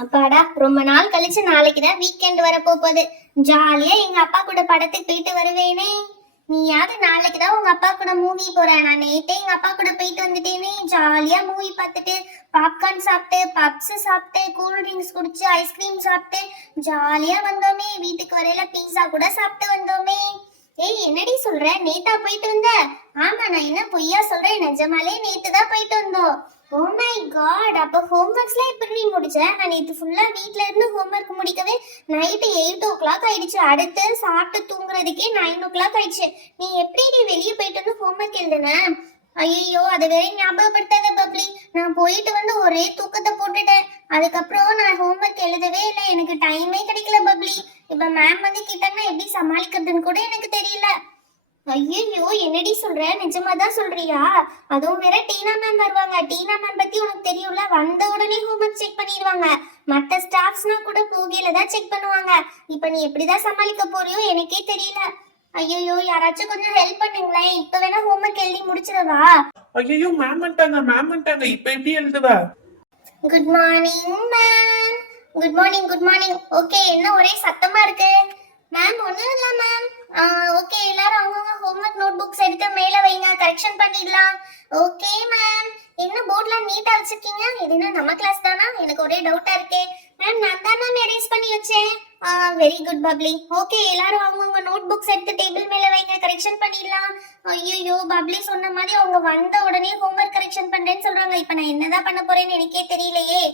அப்பாடா, ரொம்ப நாள் கழிச்சு நாளைக்குதான் வீக்கெண்ட் வர போகுது. ஜாலியா எங்க அப்பா கூட படத்துக்கு போயிட்டு வருவேனே. நீயாவது நாளைக்குதான் உங்க அப்பா கூட மூவி போற. நான் நேத்தே எங்க அப்பா கூட போயிட்டு வந்துட்டேனே. ஜாலியா மூவி பார்த்துட்டு பாப்கார்ன் சாப்பிட்டு பப்ஸ் சாப்பிட்டு கூல் ட்ரிங்க்ஸ் குடிச்சு ஐஸ்கிரீம் சாப்பிட்டு ஜாலியா வந்தோமே. வீட்டுக்கு வரையில பீஸா கூட சாப்பிட்டு வந்தோமே. ஏய், என்னடி சொல்ற? நேத்தா போயிட்டு வந்த? ஆமா, நான் என்ன பொய்யா சொல்றேன், நிஜமாலே நேத்து தான் போயிட்டு வந்தோம். ஓ மை காட், அப்ப ஹோம்ஒர்க்ஸ்லாம் எப்படி முடிச்ச? நான் நேத்து ஃபுல்லா வீட்ல இருந்து ஹோம்ஒர்க் முடிக்கவே நைட்டு 8 o'clock ஆயிடுச்சு. அடுத்து சாப்பிட்டு தூங்குறதுக்கே 9 o'clock ஆயிடுச்சு. நீ எப்படி வெளியே போயிட்டு வந்து ஹோம்ஒர்க் எழுதுன? ஐயோ, அதை வேற ஞாபகப்படுத்தாத பப்ளி. நான் போயிட்டு வந்து ஒரே தூக்கத்தை போட்டுட்டேன். அதுக்கப்புறம் நான் ஹோம்ஒர்க் எழுதவே இல்லை. எனக்கு டைமே கிடைக்கல பப்ளி. இப்ப மேம் வந்து கிட்டன்னா எப்படி சமாளிக்கிறதுன்னு கூட எனக்கு தெரியல. ஐயோ, என்னடி சொல்ற? நிஜமா தான் சொல்றியா? அதுவும் வேற டீனா மேம் வருவாங்க. டீனா மேம் பத்தி உனக்கு தெரியும்ல, வந்த உடனே ஹோம்ஒர்க் செக் பண்ணிடுவாங்க. மத்த ஸ்டாஃப்ஸ்னா கூட போகையில தான் செக் பண்ணுவாங்க. இப்ப நீ எப்படிதான் சமாளிக்க போறியோ எனக்கே தெரியல. ஐயோ, யாராச்சும் கொஞ்சம் ஹெல்ப் பண்ணுங்களேன். இப்ப வேணா ஹோம்ஒர்க் எழுதி முடிச்சிடவா? ஐயோ, மேம் வந்துட்டாங்க. இப்ப எப்படி எழுதுவ? Good morning ma'am. Good morning, good morning. Okay, என்ன ஒரே சத்தமா இருக்கு? மேம் ஒண்ணும் இல்ல மேம். ஓகே, எல்லாரும் அவங்கவுங்க ஹோம்ஒர்க் நோட் புக்ஸ் எடுத்து மேல வைங்க, கரெக்ஷன் பண்ணிடலாம். Okay ma'am. என்ன போர்ட்ல நீட்டா வச்சிருக்கீங்க? இது என்ன நம்ம கிளாஸ் தானா? எனக்கு ஒரே டவுட்டா இருக்கே. மேம், நான் தான் மேம் எரேஸ் பண்ணி வச்சேன். Very good bubbly. ஓகே, எல்லாரும் அவங்கவுங்க நோட் புக்ஸ் எடுத்து டேபிள் மேல வைங்க, கரெக்ஷன் பண்ணிடலாம். ஐயோ, பப்ளி சொன்ன மாதிரி அவங்க வந்த உடனே ஹோம்ஒர்க் கரெக்ஷன் பண்றேன்னு சொல்றாங்க. இப்போ நான் என்னதான் பண்ண போறேன்னு எனக்கே தெரியலையே.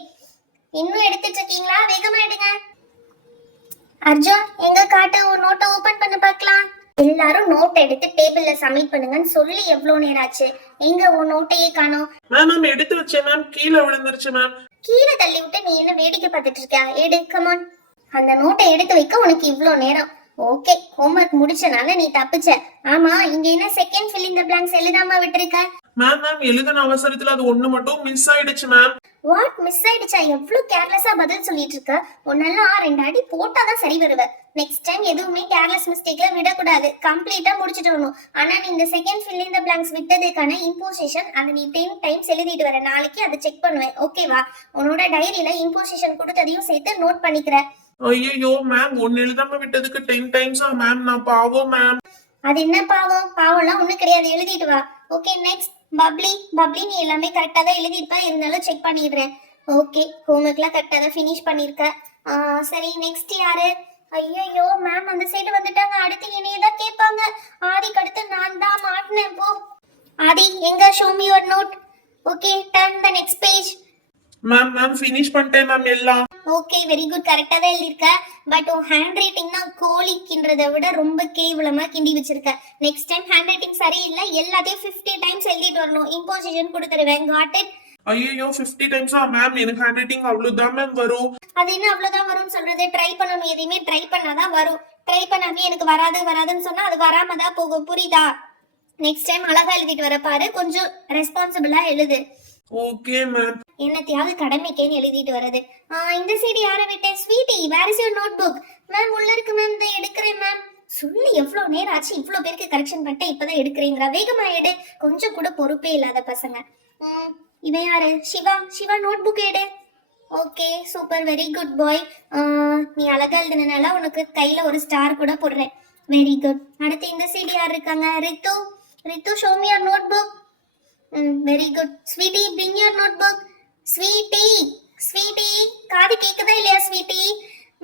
இன்னும் எடுத்துட்டு இருக்கீங்களா? வேகமா எடுங்க. அர்ஜுன், எங்க காட்டு நோட்டை ஓபன் பண்ணி பார்க்கலாம். எல்லாரும் நோட் எடுத்து டேபிள்ல சப்மிட் பண்ணுங்கன்னு சொல்லி எவ்வளவு நேரம் ஆச்சு? எங்க உன் நோட்டையே காணோம். மேம் எடுத்து வச்சேன் மேம், கீழே விழுந்துருச்சு மேம். கீழே தள்ளி விட்டு நீ என்ன வேடிக்கை பார்த்துட்டு இருக்கியா? எடு, கமான். அந்த நோட்டை எடுத்து வைக்க உனக்கு இவ்ளோ நேரம். ஓகே, ஹோம்ஒர்க் முடிச்சனால நீ தப்பிச்ச. ஆமா, இங்க என்ன second fill in the blanks எழுதாம விட்டுருக்க? மேம் எழுதின அவசரத்துல அது ஒண்ணு மட்டும் மிஸ் ஆயிடுச்சு மேம். வாட், மிஸ் ஆயிடுச்சா? எவ்வளவு கேர்லெஸ்ஸா பதில் சொல்லிட்டு இருக்க. உன்னெல்லாம் 2 அடி போட்டாதான் சரி வருவ. நெக்ஸ்ட் டைம் எதுவுமே கேர்லெஸ் மிஸ்டேக்ல விடக்கூடாது. கம்ப்ளீட்டா முடிச்சிட்டு வரணும். ஆனா நீ இந்த second fill in the blanks விட்டதுக்கான இம்போசிஷன் அதை நீ 10 டைம்ஸ் எழுதிட்டு வர. நாளைக்கு அதை செக் பண்ணுவேன், ஓகேவா? உன்னோட டைரியில இம்போசிஷன் கொடுத்ததையும் சேர்த்து நோட் பண்ணிக்கிற. ஐயோ மேம், ஒன்னு எழுதாம விட்டதுக்கு 10 டைம்ஸா மேம்? நான் பாவம் மேம். அது என்ன பாவம்? பாவம்லாம் ஒண்ணும் கிடையாது, எழுதிட்டு வா. Okay, next bubbly. பப்ளி, நீ எல்லாமே கரெக்டா தான் எழுதிருப்ப, இருந்தாலும் செக் பண்ணிடுறேன். ஓகே, ஹோம்ஒர்க்லாம் கரெக்டா தான் ஃபினிஷ் பண்ணிருக்க. சரி, நெக்ஸ்ட் யாரு? ஐயோ மேம் அந்த சைடு வந்துட்டாங்க. அடுத்து என்னைய தான் கேட்பாங்க. ஆதிக்கு அடுத்து நான் தான் மாட்டினேன். போ ஆதி, எங்க show me your note. Okay, turn the next page. Ma'am finish பண்ணிட்டேன் மேம் எல்லாம். ஓகே, வெரி குட், கரெக்டா தான் எழுதிருக்க. பட் உன் ஹேண்ட் ரைட்டிங் தான் கோழி கின்றதை விட ரொம்ப கேவலமா கிண்டி வச்சிருக்க. நெக்ஸ்ட் டைம் ஹேண்ட் ரைட்டிங் சரியில்லை, எல்லாத்தையும் 50 டைம்ஸ் எழுதிட்டு வரணும். இம்போசிஷன் கொடுத்துருவேன். Got it? ஐயோ 50 டைம்ஸா மேம்? எனக்கு ஹேண்ட் ரைட்டிங் அவ்வளவுதான் மேம் வரும். அது என்ன அவ்வளவுதான் வரும்னு சொல்றது? ட்ரை பண்ணணும். எதையுமே ட்ரை பண்ணாதான் வரும். ட்ரை பண்ணாமே எனக்கு வராதுன்னு சொன்னா அது வராம தான் போகும், புரியுதா? நெக்ஸ்ட் டைம் அழகா எழுதிட்டு வர பாரு. கொஞ்சம் ரெஸ்பான்சிபிளா எழுது. Okay ma'am. என்னத்தையாவது கடமைக்கேன்னு எழுதிட்டு வருது. இந்த சைடு யாரை விட்டேன்? Sweety, where is your notebook? Ma'am உள்ள இருக்கு மேம், இதை எடுக்கிறேன் மேம். சொல்லி எவ்வளவு நேரம் ஆச்சு? இவ்வளவு பேருக்கு கரெக்ஷன் பண்ணிட்டேன், இப்பதான் எடுக்கிறீங்களா? வேகமா எடு. கொஞ்சம் கூட பொறுப்பே இல்லாத பசங்க. இவன் யாரு? சிவா. சிவா, நோட் புக் எடு. Okay, super, very good boy. நீ அழகா எழுதுனால உனக்கு கையில ஒரு ஸ்டார் கூட போடுறேன். Very good. அடுத்து இந்த சைடு யார் இருக்காங்க? Ritu. Ritu, show me your notebook. Very good. Sweety, bring your notebook. Sweety, Sweety, காது கேக்குதா இல்லையா ஸ்வீட்டி?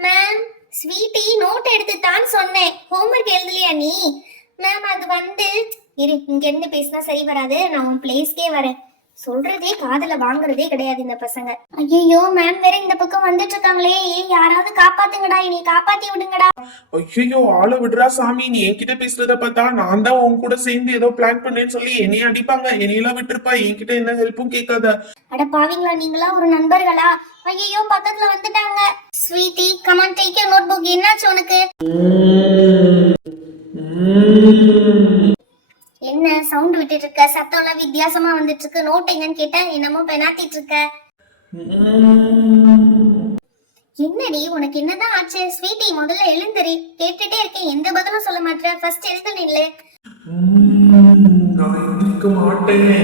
மேம், ஸ்வீட்டி நோட் எடுத்து தான் சொன்னேன். ஹோம்ஒர்க் எழுதலையா நீ? மேம் அது வந்து இரு, இங்க இருந்து பேசினா சரி வராது. நான் உன் பிளேஸ்க்கே வரேன். சொல்றதே காதுல வாங்குறதே கிடையாது இந்த பசங்க. ஐயோ மேம் வேற இந்த பக்கம் வந்துட்டு இருக்காங்களே. யாராவது காப்பாத்துங்கடா, என்னை காப்பாத்தி விடுங்கடா. ஐயோ, ஆளை விடுறா சாமி. நீ என்கிட்ட பேசுறத பார்த்தா நான் தான் உன் கூட சேர்ந்து ஏதோ பிளான் பண்ணேன்னு சொல்லி என்னைய அடிப்பாங்க. என்னையெல்லாம் விட்டுருப்பா, என்கிட்ட என்ன ஹெல்ப்பும் கேட்காத. அட பாவீங்களா, நீங்களா ஒரு நண்பர்களா? ஐயோ, பக்கத்துல வந்துட்டாங்க. Sweety, come on, take your notebook. என்னாச்சு உனக்கு? என்ன சவுண்ட் விட்டுட்டு இருக்க? சத்தம் எல்லாம் வித்தியாசமா வந்துட்டு இருக்கு. நோட் எங்கன்னு கேட்டா என்னமோ பெனாத்திட்டு இருக்க. என்னடி உனக்கு என்னதான் ஆச்சு? ஸ்வீட்டி, முதல்ல எழுந்திரி. கேட்டுட்டே இருக்கேன், எந்த பதிலும் சொல்ல மாட்டேன். ஃபர்ஸ்ட் எழுந்து நில்லு. நான் எந்திரிக்க மாட்டேன்.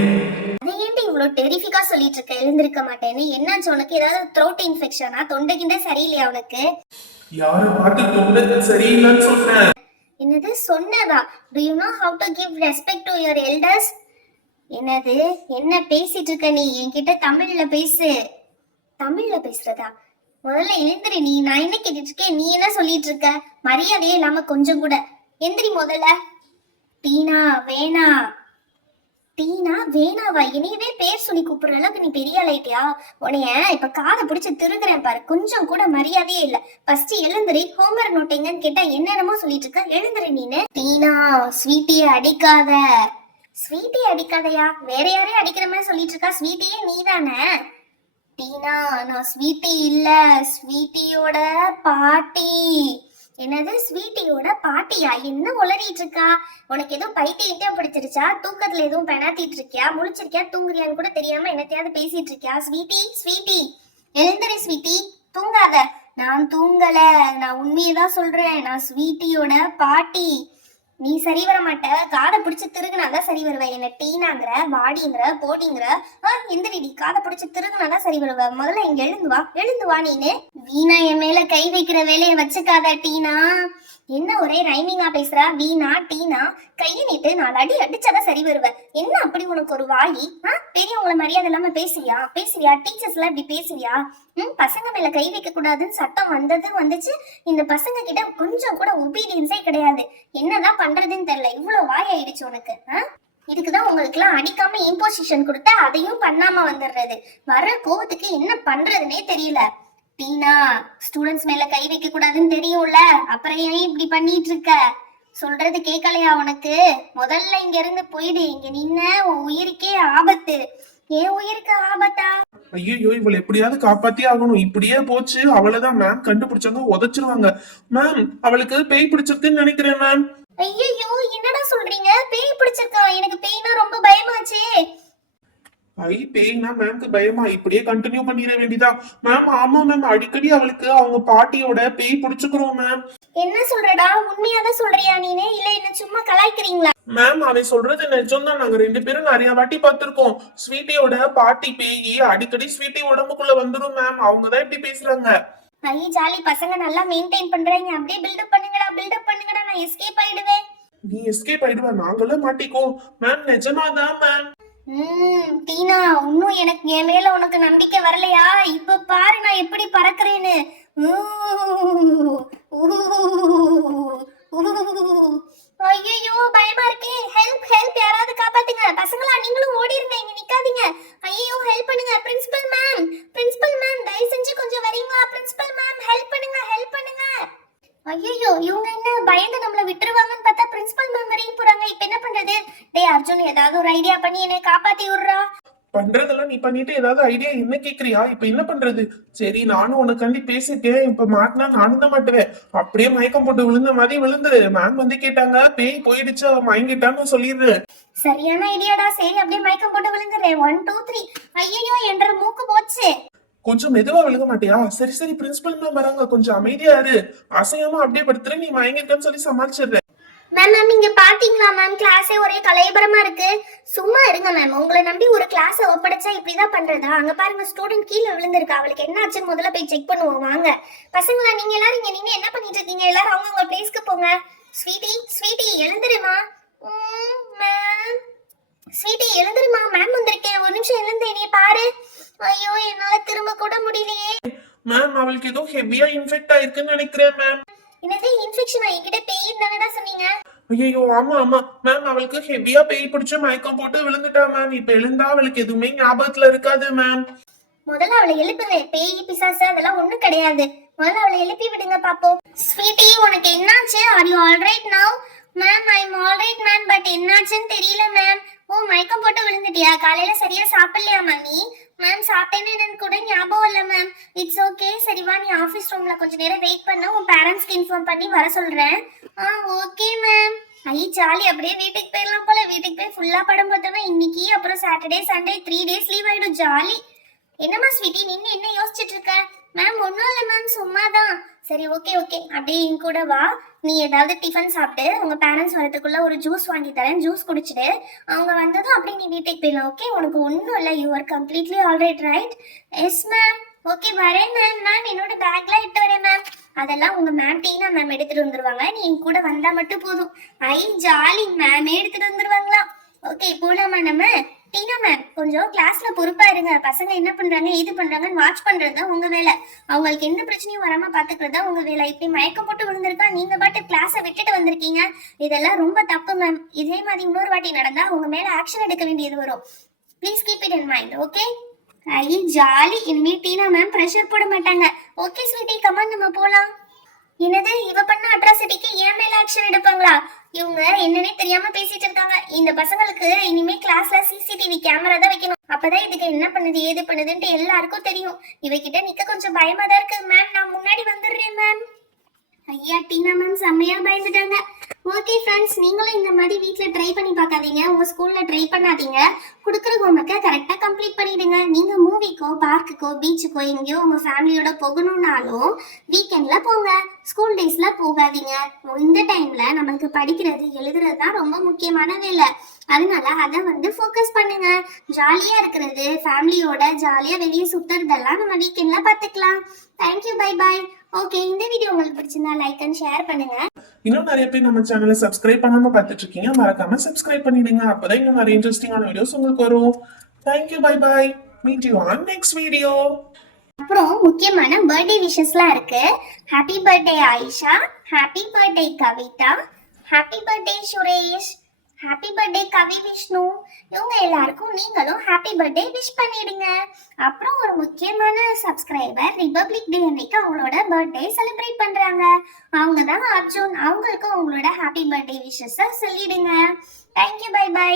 அதை ஏன்டி இவ்வளவு டெரிஃபிக்கா சொல்லிட்டு இருக்க எழுந்திருக்க மாட்டேன்னு. என்னாச்சு உனக்கு? ஏதாவது த்ரோட் இன்ஃபெக்ஷனா? தொண்டை கிண்ட சரியில்லையா உனக்கு? யார பார்த்து தொண்டை சரியில்லைன்னு சொல்றேன்? என்னது சொன்னதா? Do you know how to give respect to your elders? என்னது என்ன பேசிட்டு இருக்க நீ? என்கிட்ட தமிழ்ல பேசு. தமிழ்ல பேசுறதா? முதல்ல எழுந்திரி நீ. நான் என்ன கேட்டுட்டு இருக்கேன், நீ என்ன சொல்லிட்டு இருக்க? மரியாதையே இல்லாம கொஞ்சம் கூட. எந்திரி முதல்ல. டீனா வேணா. டீனா வேணாவா? இனியவே பேர் சொல்லி கூப்பிடுற அளவுக்கு நீ பெரிய ஆளாயிட்டியா? உனைய இப்ப காதை பிடிச்சு திருகுறேன் பாரு. கொஞ்சம் கூட மரியாதையே இல்ல. ஃபர்ஸ்ட் எழுந்திரி. ஹோம்வொர்க் நோட் எங்கன்னு கேட்டா என்னென்னமோ சொல்லிட்டு இருக்க. எழுந்திரி நீனு. டீனா ஸ்வீட்டியை அடிக்காத. ஸ்வீட்டியை அடிக்காதயா? வேற யாரையும் அடிக்கிற மாதிரி சொல்லிட்டு இருக்கா. ஸ்வீட்டியே நீதானே? டீனா நான் ஸ்வீட்டி இல்ல, ஸ்வீட்டியோட பாட்டி. என்னது ஸ்வீட்டியோட பாட்டியா? என்ன உளறிட்டு இருக்கா? உனக்கு ஏதோ பைத்தியம் பிடிச்சிருச்சா? தூக்கத்துல எதுவும் பெணாத்திட்டு இருக்கியா? முழிச்சிருக்கியா? தூங்குறியான்னு கூட தெரியாம என்னத்தையாவது பேசிட்டு இருக்கியா? ஸ்வீட்டி ஸ்வீட்டி எழுந்திரி ஸ்வீட்டி. தூங்காத. நான் தூங்கல, நான் உண்மையதான் சொல்றேன். நான் ஸ்வீட்டியோட பாட்டி. நீ சரி வர மாட்ட. காதை பிடிச்சு திருகுனாதான் சரி வருவ. என்ன டீனாங்கிற, வாடிங்கிற, போடிங்கிற. எந்திரிடி. காதை பிடிச்சு திருகுனாதான் சரி வருவ. முதல்ல இங்க எழுந்து வா. எழுந்து வா நீனு. வீணா என் மேல கை வைக்கிற வேலையை வச்சுக்காத டீனா. என்ன ஒரே ரைமிங்கா பேசுற? வீணா டீனா. கையை நீட்டு. 4 அடி அடிச்சாதான் சரி வருவ. என்ன அப்படி உனக்கு ஒரு வாயி? பெரியவங்கள மரியாதை இல்லாம பேசுறியா? டீச்சர்ஸ் எல்லாம் இப்படி பேசுறியா? பசங்க மேல கை வைக்க கூடாதுன்னு சட்டம் வந்துச்சு. இந்த பசங்க கிட்ட கொஞ்சம் கூட ஒபீடியன்ஸே கிடையாது. என்னதான் பண்றதுன்னு தெரியல. இவ்வளவு வாய் ஆயிடுச்சு உனக்கு. இதுக்குதான் உங்களுக்கு எல்லாம் அடிக்காம இம்போசிஷன் கொடுத்தா அதையும் பண்ணாம வந்துடுறது. வர கோவத்துக்கு என்ன பண்றதுன்னே தெரியல. டீனா ஸ்டூடெண்ட்ஸ் மேல கை வைக்க கூடாதுன்னு தெரியும்ல, அப்புறம் ஏன் இப்படி பண்ணிட்டு இருக்க? சொல்றது கேட்கலையா உனக்கு? முதல்ல இங்க இருந்து போயிடு. இங்க நின்ன உன் உயிருக்கே ஆபத்து. ஏன் உயிருக்கு ஆபத்தா? ஐயோ இவளை எப்படியாவது காப்பாத்தியே ஆகணும். இப்படியே போச்சு அவ்வளவுதான். மேம் கண்டுபிடிச்சாங்க உதைச்சிருவாங்க. மேம் அவளுக்கு பேய் பிடிச்சிருக்குன்னு நினைக்கிறேன் மேம். ஐயோ என்னடா சொல்றீங்க? பேய் பிடிச்சிருக்கா? எனக்கு பேய்னா ரொம்ப பயமாச்சே. பேய்னா மேம்க்கு பயமா? இப்படியே கண்டினியூ பண்ணிட வேண்டியதா மேம்? ஆமா மேம், அடிக்கடி அவளுக்கு அவங்க பாட்டியோட பேய் பிடிச்சுக்கிறோம் மேம். என்ன சொல்றடா? உண்மையாதான் சொல்றியா நீனே, இல்ல என்ன சும்மா கலாய்க்கிறீங்களா? மேம் அவன் சொல்றது நிஜம்தான். நாங்க 2 பேரும் நிறைய வாட்டி பார்த்திருக்கோம். ஸ்வீட்டியோட பாட்டி பேய் அடிக்கடி ஸ்வீட்டி உடம்புக்குள்ள வந்துரும் மேம். அவங்கதான் இப்படி பேசுறாங்க. ஐய ஜாலி பசங்க நல்லா மெயின்டைன் பண்றீங்க. அப்படியே பில்டப் பண்ணுங்கடா. நான் எஸ்கேப் ஆயிடுவேன். நீ எஸ்கேப் ஆயிடுவா, நாங்களும் மாட்டிக்கோ மேம். நிஜமாதான் மேம். டீனா இன்னும் எனக்கு என் மேல உனக்கு நம்பிக்கை வரலையா? இப்ப பாரு நான் எப்படி பறக்குறேன்னு. ஐயோ பயமா இருக்கே. ஹெல்ப் யாராவது காப்பாத்துங்க. பசங்களா நீங்களும் ஓடிருங்க, இங்க நிக்காதீங்க. ஐயோ ஹெல்ப் பண்ணுங்க. பிரின்சிபல் மேம் தயவு செஞ்சு கொஞ்சம் வரீங்களா? பிரின்சிபல் மேம் ஹெல்ப் பண்ணுங்க. ஐயோ இவங்க என்ன பயந்து நம்மள விட்டுருவாங்கன்னு பார்த்தா பிரின்சிபல் மேம் வரைக்கும் போறாங்க. இப்ப என்ன பண்றது? டேய் அர்ஜுன் ஏதாவது ஒரு ஐடியா பண்ணி என்னை காப்பாத்தி விடுறா. பண்றதெல்லாம் நீ பண்ணிட்டு ஏதாவது ஐடியா என்ன கேக்குறியா? இப்ப என்ன பண்றது? சரி நானும் உனக்காண்டி பேசிட்டேன். இப்ப மாட்டினா நானும் தான் மாட்டுவேன். அப்படியே மயக்கம் போட்டு விழுந்த மாதிரி விழுந்துரு. மேம் வந்து கேட்டாங்க பேய் போயிடுச்சு அவ மயங்கிட்டான்னு சொல்லிடுரு. சரியான ஐடியாடா. சரி அப்படியே மயக்கம் போட்டு விழுந்துறேன். 1 2 3. ஐயோ என்ற மூக்கு போச்சு. கொஞ்சம் மெதுவா விழுக மாட்டியா? சரி பிரின்சிபல் மேம் வராங்க, கொஞ்சம் அமைதியா இரு. அசையாம அப்படியே படுத்துற. நீ மயங்கிட்டன்னு சொல்லி சமாளிச்சிடுற. மேம் இங்க பாத்தீங்களா மேம்? கிளாஸே ஒரே கலையபரமா இருக்கு. சும்மா இருங்க மேம். உங்களை நம்பி ஒரு கிளாஸ ஒப்படைச்சா இப்படிதான் பண்றதா? அங்க பாருங்க ஸ்டூடெண்ட் கீழே விழுந்திருக்கா. அவளுக்கு என்ன ஆச்சுன்னு முதல்ல போய் செக் பண்ணுவோம் வாங்க. பசங்களா நீங்க எல்லாரும் இங்க நின்னு என்ன பண்ணிட்டு இருக்கீங்க? எல்லாரும் அவங்க பிளேஸ்க்கு போங்க. ஸ்வீட்டி எழுந்துருமா. மேம் ஸ்வீட்டி எழுந்துருமா. மேம் வந்திருக்கேன். ஒரு நிமிஷம் எழுந்து என்னைய பாரு. ஐயோ என்னால திரும்ப கூட முடியலையே. மேம் அவளுக்கு ஏதோ ஹெவியா இன்ஃபெக்ட் ஆயிருக்குன்னு நினைக்கிறேன் மேம். என்னது இன்ஃபெக்ஷனா? என்கிட்ட பேய் தானடா சொன்னீங்க. ஐயோ ஆமா மேம், அவளுக்கு ஹெவியா பேய் பிடிச்சு மயக்கம் போட்டு விழுந்துட்டா மேம். இப்ப எழுந்தா அவளுக்கு எதுவுமே ஞாபகத்துல இருக்காது மேம். முதல்ல அவளை எழுப்புங்க. பேய் பிசாசு அதெல்லாம் ஒண்ணும் கிடையாது. முதல்ல அவளை எழுப்பி விடுங்க பாப்போம். ஸ்வீட்டி உனக்கு என்னாச்சு? Are you alright now? Ma'am I am alright ma'am, but என்னாச்சுன்னு தெரியல மேம். ஓ மயக்கம் போட்டு விழுந்துட்டியா? காலையில சரியா சாப்பிடலையாமா நீ? மேம் சாப்பிட்டேன்னு எனக்கு கூட ஞாபகம் இல்ல மேம். It's okay. சரி வா நீ ஆபீஸ் ரூம்ல கொஞ்ச நேரம் வெயிட் பண்ண. உன் பேரண்ட்ஸ்க்கு இன்ஃபார்ம் பண்ணி வர சொல்றேன். Okay ma'am. ஜாலி. அப்படியே வீட்டுக்கு போயிடலாம் போல. வீட்டுக்கு போய் ஃபுல்லா படம் பார்த்தோம்னா இன்னைக்கு அப்புறம் சாட்டர்டே சண்டே 3 days லீவ் ஆயிடும். ஜாலி. என்னம்மா ஸ்வீட்டி நின்னு என்ன யோசிச்சுட்டு இருக்க? மேம் ஒன்னும் இல்ல மேம், சும்மாதான். சரி ஓகே அப்படியே என் கூட வா. நீ ஏதாவது டிஃபன் சாப்பிட்டு உங்க பேரண்ட்ஸ் வரதுக்குள்ள ஒரு ஜூஸ் வாங்கி தரேன், ஜூஸ் குடிச்சிட்டு அவங்க வந்ததும் அப்படியே நீ வீட்டுக்கு போயிடலாம். ஓகே, உனக்கு ஒன்றும் இல்லை, you are completely alright, right? Yes ma'am. Okay வரேன் மேம். மேம் என்னோட பேக்லாம் எடுத்து வரேன் மேம். அதெல்லாம் உங்க மேம் டீனா மேம் எடுத்துட்டு வந்துருவாங்க, நீ என் கூட வந்தா மட்டும் போதும். ஐ ஜாலி, மேமே எடுத்துட்டு வந்துருவாங்களா? ஓகே போலாமா நம்ம? டீனா மேம் கொஞ்சம் கிளாஸ்ல பொறுப்பா இருங்க, பசங்க என்ன பண்றாங்க ஏது பண்றாங்கன்னு வாட்ச் பண்றது உங்க வேலை. அவங்களுக்கு எந்த பிரச்சனையும் வராம பாத்துக்கிறதா உங்க வேலை. இப்படி மயக்கம் போட்டு விழுந்திருக்கா, நீங்க பாட்டு கிளாஸை விட்டுட்டு வந்திருக்கீங்க, இதெல்லாம் ரொம்ப தப்பு மேம். இதே மாதிரி இன்னொரு வாட்டி நடந்தா உங்க மேல ஆக்ஷன் எடுக்க வேண்டியது வரும். Please keep it in mind. Okay? I jolly, இனிமே டீனா மேம் ப்ரெஷர் போட மாட்டாங்க. ஓகே ஸ்வீட்டி, கமான் நம்ம போலாம். என்னது, இவ பண்ண அட்ராசிட்டிக்கு என் மேல ஆக்ஷன் எடுப்பாங்களா? இவங்க என்னன்னே தெரியாம பேசிட்டு இருக்காங்க. இந்த பசங்களுக்கு இனிமே கிளாஸ்ல சிசிடிவி கேமரா தான் வைக்கணும், அப்பதான் இதுக்கு என்ன பண்ணுது ஏது பண்ணுதுன்ட்டு எல்லாருக்கும் தெரியும். இவகிட்ட நிக்க கொஞ்சம் பயமா தான் இருக்கு. மேம் நான் முன்னாடி வந்துடுறேன் மேம். ஐயா டீனா மேம் செம்மையா பயந்துட்டாங்க. ஓகே ஃப்ரெண்ட்ஸ், நீங்களும் இந்த மாதிரி வீட்டில் ட்ரை பண்ணி பார்க்காதீங்க, உங்கள் ஸ்கூலில் ட்ரை பண்ணாதீங்க. கொடுக்குற ஹோம்ஒர்க்கை கரெக்டாக கம்ப்ளீட் பண்ணிடுங்க. நீங்கள் மூவிக்கோ பார்க்குக்கோ பீச்சுக்கோ எங்கேயோ உங்கள் ஃபேமிலியோட போகணும்னாலும் வீக்கெண்டில் போங்க, ஸ்கூல் டேஸில் போகாதீங்க. இந்த டைமில் நம்மளுக்கு படிக்கிறது எழுதுறது தான் ரொம்ப முக்கியமான வேலை. அதனால அதை ஃபோக்கஸ் பண்ணுங்க. ஜாலியாக இருக்கிறது, ஃபேமிலியோட ஜாலியாக வெளியே சுற்றுறதெல்லாம் நம்ம வீக்கெண்டில் பார்த்துக்கலாம். Thank you, bye bye. ஓகே, இந்த வீடியோ உங்களுக்கு பிடிச்சிருந்தா லைக் அண்ட் ஷேர் பண்ணுங்க. இன்னும் நிறைய பேர் நம்ம சேனலை சப்ஸ்கிரைப் பண்ணாம பார்த்துட்டு இருக்கீங்க, மறக்காம சப்ஸ்கிரைப் பண்ணிடுங்க. அப்பதான் இன்னும் நிறைய இன்ட்ரெஸ்டிங்கான வீடியோஸ் உங்களுக்கு வரும். Thank you, bye bye. Meet you on next video. அப்புறம் முக்கியமான பர்த்டே விஷஸ்லாம் இருக்கு. Happy birthday Ayesha, happy birthday Kavitha, happy birthday Suresh, happy birthday Kavi Vishnu. இவங்க எல்லாருக்கும் நீங்களும் ஹாப்பி பர்த்டே விஷ் பண்ணிடுங்க. அப்புறம் ஒரு முக்கியமான சப்ஸ்கிரைபர் ரிபப்ளிக் டே அன்னைக்கு அவங்களோட பர்த்டே செலிப்ரேட் பண்றாங்க. அவங்க தான் அர்ஜுன். அவங்களுக்கும் அவங்களோட ஹாப்பி பர்த்டே விஷஸ் சொல்லிடுங்க. Thank you, bye by.